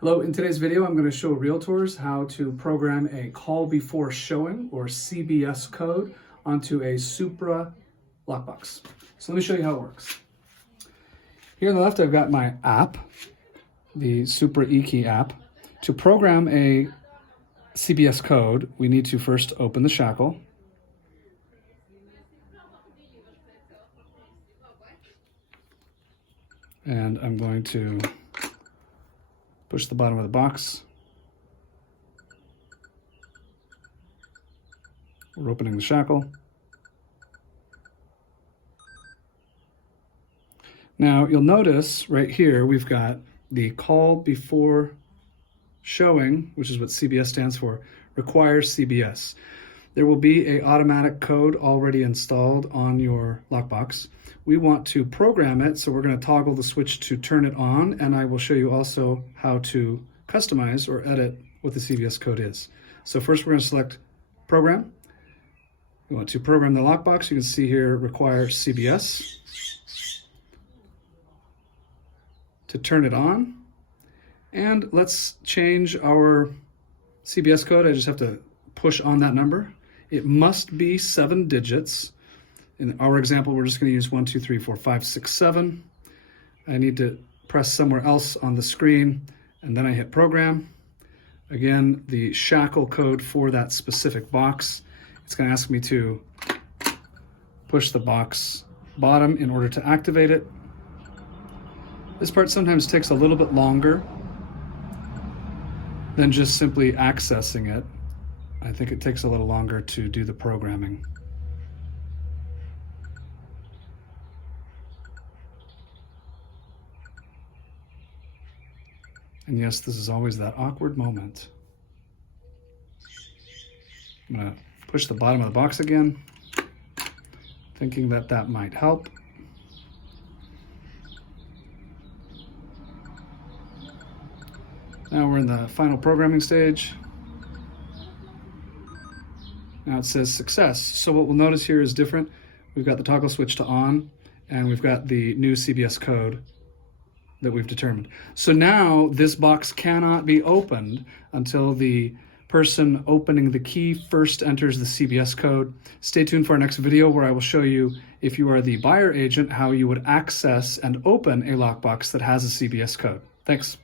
Hello, in today's video I'm going to show realtors how to program a call before showing or CBS code onto a Supra lockbox. So let me show you how it works. Here on the left I've got my app, the Supra eKey app. To program a CBS code, we need to first open the shackle. And I'm going to push the bottom of the box. We're opening the shackle. Now you'll notice right here we've got the call before showing, which is what CBS stands for, requires CBS. There will be an automatic code already installed on your lockbox. We want to program it, so we're going to toggle the switch to turn it on, and I will show you also how to customize or edit what the CBS code is. So first we're going to select Program. We want to program the lockbox. You can see here require CBS. To turn it on, and let's change our CBS code. I just have to push on that number. It must be 7 digits. In our example, we're just going to use 1, 2, 3, 4, 5, 6, 7. I need to press somewhere else on the screen, and then I hit program. Again, the shackle code for that specific box. It's going to ask me to push the box bottom in order to activate it. This part sometimes takes a little bit longer than just simply accessing it. I think it takes a little longer to do the programming. And yes, this is always that awkward moment. I'm going to push the bottom of the box again, thinking that that might help. Now we're in the final programming stage. Now it says success. So what we'll notice here is different. We've got the toggle switch to on, and we've got the new CBS code that we've determined. So now this box cannot be opened until the person opening the key first enters the CBS code. Stay tuned for our next video where I will show you, if you are the buyer agent, how you would access and open a lockbox that has a CBS code. Thanks.